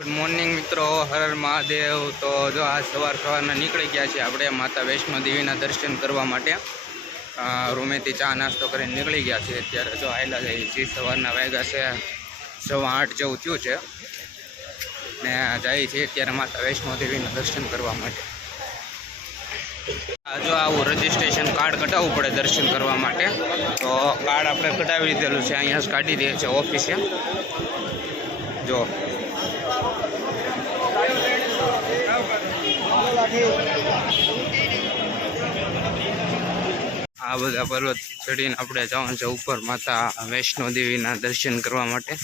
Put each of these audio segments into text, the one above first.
Good morning મિત્રો, હર હર મહાદેવ। તો જો આ સવારના નીકળી ગયા છે આપણે માતા વૈષ્ણો દેવીના દર્શન કરવા માટે। રૂમેથી ચા નાસ્તો કરીને નીકળી ગયા છે। અત્યારે જો આવેલા છે જે સવારના વાગ્યા છે 8:15 જેવું થયું છે ને જાય છે અત્યારે માતા વૈષ્ણો દેવીના દર્શન કરવા માટે। જો આવું રજીસ્ટ્રેશન કાર્ડ કઢાવવું પડે દર્શન કરવા માટે, તો કાર્ડ આપણે કઢાવી લીધેલું છે, અહીંયા જ કાઢી દે છે ઓફિસે। જો આ બધા પર્વત ચડીને આપણે જવાનું છે ઉપર માતા વૈષ્ણો દેવીના દર્શન કરવા માટે।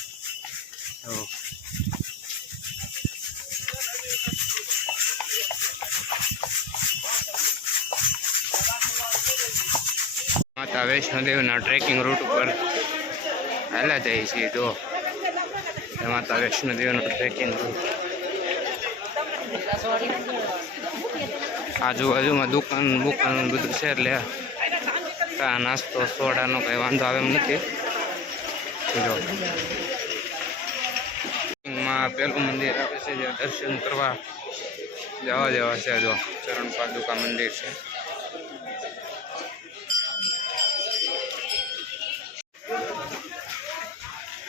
માતા વૈષ્ણો દેવીના ટ્રેકિંગ રૂટ ઉપર હાલા જાય છે। જો માતા વૈષ્ણો દેવીનો ટ્રેકિંગ રૂટ, આજુબાજુમાં દુકાન બધું છે, એટલે ચા નાસ્તો સોડાનો કંઈ વાંધો આવે એમ નથી। જો માં પેલું મંદિર આવે છે જે દર્શન કરવા જવા જેવા છે। જો ચરણ પાદુકા મંદિર છે।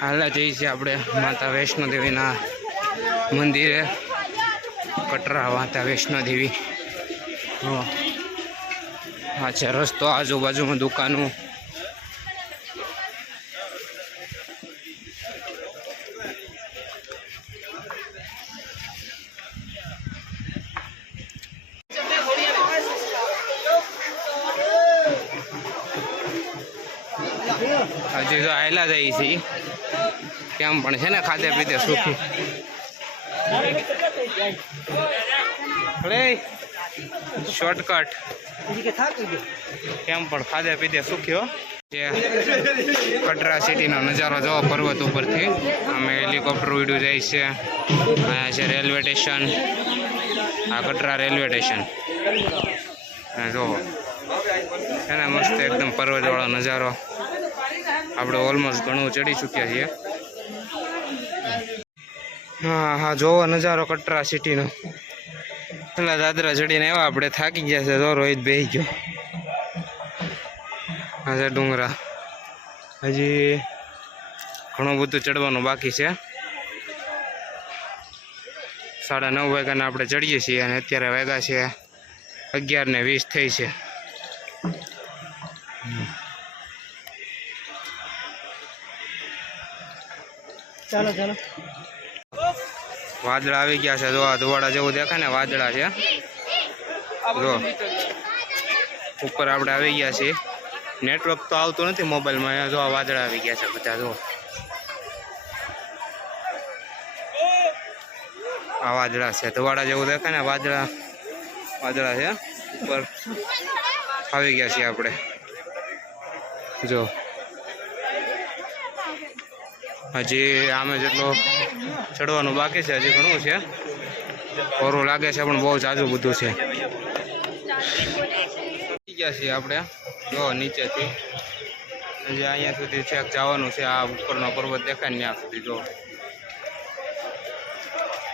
હાલા જઈએ છીએ આપણે માતા વૈષ્ણો દેવીના મંદિરે, કટરા માતા વૈષ્ણો દેવી। હા છે રસ્તો, આજુબાજુમાં દુકાનો, હજી તો આવેલા જાય છે કેમ પણ છે ને ખાધે પીધે સુખી। શોર્ટકટ કેમ પણ ખાધે પીધે સુખ્યો। જે કટરા સિટીનો નજારો જોવો પર્વત ઉપરથી, અમે હેલિકોપ્ટર ઉડ્યું જાય છે। અહીંયા છે રેલવે સ્ટેશન, આ કટરા રેલવે સ્ટેશન જોવો છે ને મસ્ત એકદમ પર્વતવાળો નજારો। આપણે ઓલમોસ્ટ ઘણું ચડી ચૂક્યા છીએ। હા જોવો નજારો કટરા સિટીનો। પેલા દાદરા ચડીને આવ્યા આપણે, થાકી ગયા છે। તો રોહિત બેસી ગયો। હા છે ડુંગરા, હજી ઘણું બધું ચડવાનું બાકી છે। 9:30 વાગ્યાના આપણે ચડીએ છીએ અને અત્યારે વાગ્યા છે 11:20 થઈ છે। ચાલો ચાલો, વાદળા આવી ગયા છે। જો આ ધુવાડા જેવું દેખાય ને વાદળા છે। જો ઉપર આપણે આવી ગયા છીએ, નેટવર્ક તો આવતું નથી મોબાઈલમાં। જો આ વાદળા આવી ગયા છે બધા, જો આ વાદળા છે, ધુવાડા જેવું દેખાય ને વાદળા છે। ઉપર આવી ગયા છીએ આપણે। જો હજી આમે જેટલો ચડવાનું બાકી છે, હજી ઘણું છે, કોરું લાગે છે પણ બહુ જાજુ બધું છે। ગયા છીએ આપણે જો નીચેથી, હજી અહીંયા સુધી છેક જવાનું છે। આ ઉપરનો પર્વત દેખાય ને ત્યાં સુધી, જો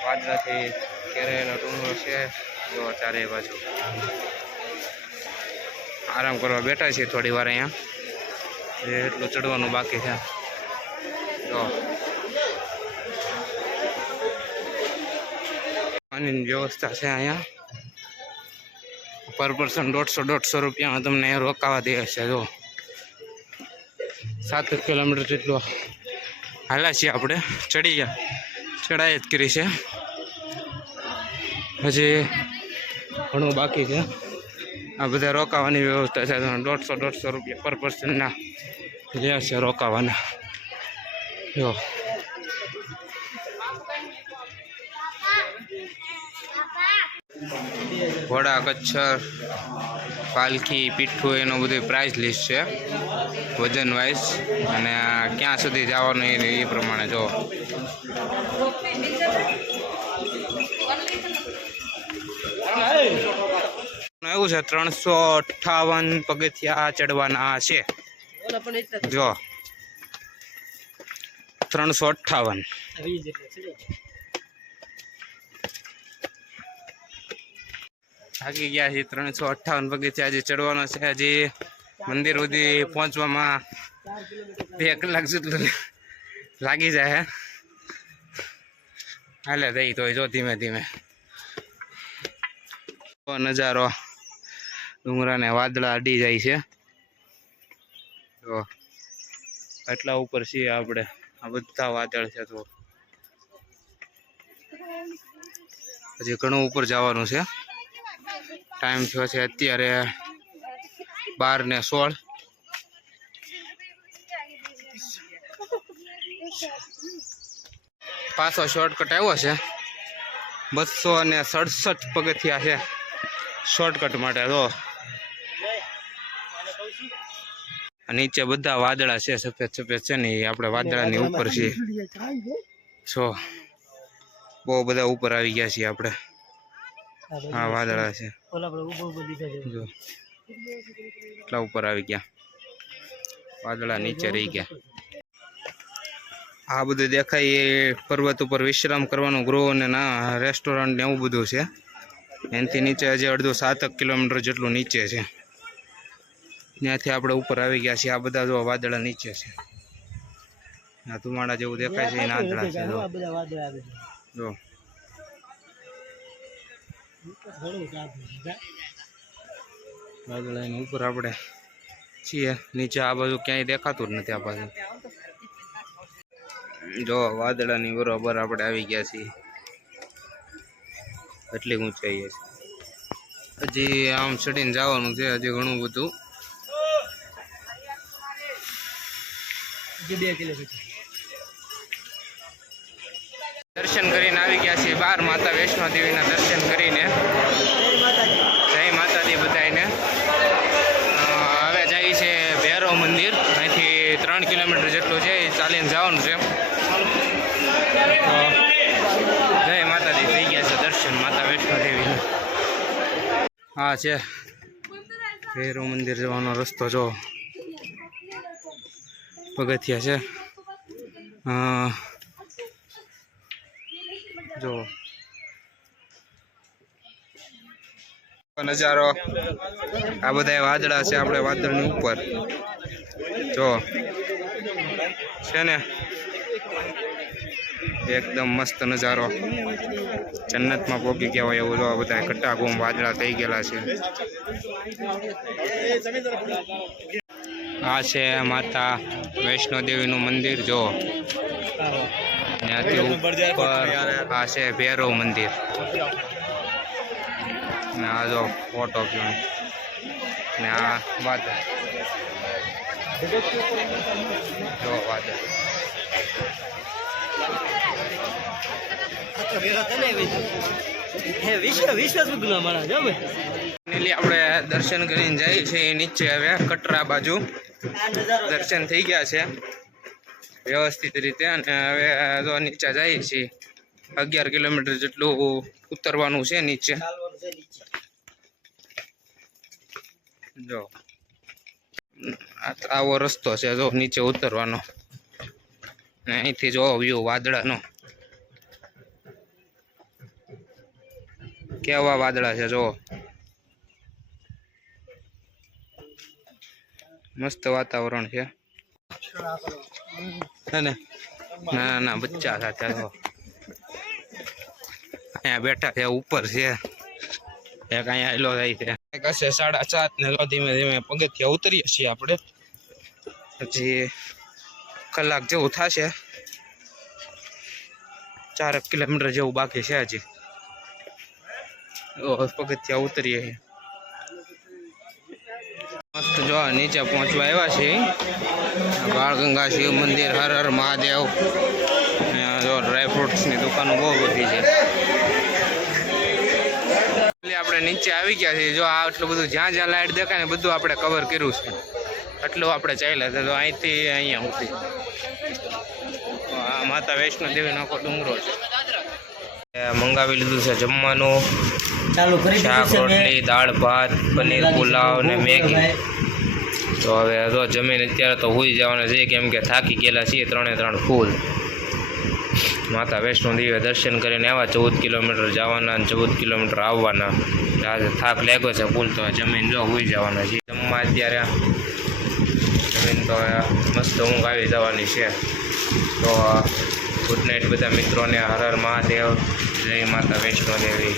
વાદળાથી ઘેરાયેલો ડુંગરો છે। જો ચારે બાજુ આરામ કરવા બેઠા છીએ થોડી વાર અહીંયા, એટલું ચડવાનું બાકી છે। તો પાણીની વ્યવસ્થા છે અહીંયા, પર પર્સન 150 રૂપિયામાં તમને રોકાવા દે છે। જો 7 કિલોમીટર જેટલું હાલ્યા છીએ આપણે, ચડાઈ જ કરી છે, હજી ઘણું બાકી છે। આ બધા રોકાવાની વ્યવસ્થા છે, 150 રૂપિયા પર પર્સનના લે છે રોકાવાના। જો ઘોડા, કચ્છર, પાલખી, પીઠું એનું બધું પ્રાઇસ લિસ્ટ છે વજન વાઇઝ, અને ક્યાં સુધી જવાનું એ પ્રમાણે। જો એવું છે 358 પગથિયા ચડવાના છે। જો 358 થાકી ગયા છીએ. 358 પગથિયા હજી ચડવાનો છે. હજી મંદિર સુધી પહોંચવામાં 2 કલાક જેટલું લાગી જાય. હાલે થઈ તો જો ધીમે ધીમે નજારો ડુંગરાને વાદળા અડી જાય છે. તો આટલા ઉપર છીએ આપણે. આ બધા વાદળ છે. તો હજી ઘણું ઉપર જવાનું છે. ટાઈમ થયો છે અત્યારે 12:16. પાછો શોર્ટકટ આવ્યો છે. 267 પગથિયા છે શોર્ટકટ માટે. તો નીચે બધા વાદળા છે, સફેદ સફેદ છે ને, આપણે વાદળાની ઉપર છીએ. છો બહુ બધા ઉપર આવી ગયા છીએ આપણે. હા વાદળા છે, જો એટલા ઉપર આવી ગયા. વાદળા નીચે રહી ગયા. આ બધું દેખાય એ પર્વત ઉપર વિશ્રામ કરવાનું ગૃહ ને ના રેસ્ટોરન્ટ ને એવું બધું છે. એનાથી નીચે હજી અડધું 7 કિલોમીટર જેટલું નીચે છે. ત્યાંથી આપણે ઉપર આવી ગયા છીએ. આ બધા જો વાદળા નીચે છે. આ ધુમાડા જેવું દેખાય છે એ વાદળા છે. જો વાદળાની ઉપર આપણે છીએ. નીચે આ બાજુ ક્યાંય દેખાતું જ નથી. આ બાજુ જો વાદળાની બરોબર આપણે આવી ગયા છીએ. એટલી ઊંચાઈએ છે. હજી આમ ચડીને જવાનું છે. હજી ઘણું બધું. 2 કિલોમીટર દર્શન કરીને આવી ગયા છીએ બહાર. માતા વૈષ્ણો દેવીના દર્શન કરીને. જય માતાજી બધાને. હવે જાય છે ભૈરવ મંદિર. અહીંથી 3 કિલોમીટર જેટલું છે. ચાલીને જવાનું છે. જય માતાજી. થઈ ગયા છે દર્શન માતા વૈષ્ણો દેવીના. હા છે ભૈરવ મંદિર જવાનો રસ્તો. જો પગથિયા છે. જો નજારો. આ બધા વાદળા છે. આપણે વાદળની ઉપર જો છે ને, એકદમ મસ્ત નજારો. જન્નતમાં પોગી ગયા હોય એવું. જો આ બધા કટાકુમ વાદળા થઈ ગયેલા છે. આ છે માતા વૈષ્ણો દેવીનું મંદિર. જો ત્યાંથી ઉપર આ છે ભૈરવ મંદિર. ને આ જો ફોટો ને આ વાદળ. જો વાદળ આપણે દર્શન કરીને જઈએ છીએ નીચે. હવે કટરા બાજુ દર્શન થઈ ગયા છે વ્યવસ્થિત રીતે. અને હવે જો નીચે જઈએ છીએ. 11 કિલોમીટર જેટલું ઉતરવાનું છે નીચે. જો આવો રસ્તો છે. જો નીચે ઉતરવાનો. અહીંથી જો વ્યૂ વાદળાનો. કેવા વાદળા છે. જો મસ્ત વાતાવરણ છે. ના ના બચ્ચા સાથે અહીંયા બેઠા છે. ઉપર છે એક. અહીંયા હેલો થાય છે. કશે 7:30 ને ધીમે ધીમે પગથિયા ઉતરીએ છીએ આપણે. હજી કલાક જેવું થશે. 4 કિલોમીટર જેવું બાકી છે હજી. પગથિયા ઉતરીએ છીએ. મસ્ત જો નીચે પહોંચવા આવ્યા છે. બાળગંગા શિવ મંદિર. હર હર મહાદેવ. જો ડ્રાયફ્રૂટ્સની દુકાનો બહુ બધી છે. આપણે નીચે આવી ગયા છીએ. જો આ આટલું બધું જ્યાં જ્યાં લાઇટ દેખાય ને બધું આપણે કવર કર્યું છે. એટલું આપણે ચાલ્યા હતા. તો અહીંથી અહીંયા સુધી આ માતા વૈષ્ણો દેવીનો આખો ડુંગરો છે. મંગાવી લીધું છે જમવાનું. શાક રોટલી, દાળ ભાત, પનીર પુલાવ ને મેગી. તો હવે જો જમીન અત્યારે તો હોઈ જવાના છે. કેમ કે થાકી ગયેલા છીએ 3 ફૂલ. માતા વૈષ્ણો દેવી દર્શન કરીને આવ્યા. 14 કિલોમીટર જવાના અને 14 કિલોમીટર આવવાના. આજે થાક લાગ્યો છે ફૂલ, તો જમીન જો હોઈ જવાના છે. જમવા અત્યારે જમીન તો મસ્ત ઊંઘ આવી જવાની છે. તો ગુડ નાઇટ બધા મિત્રોને. હર હર મહાદેવ, જય માતા વૈષ્ણો દેવી.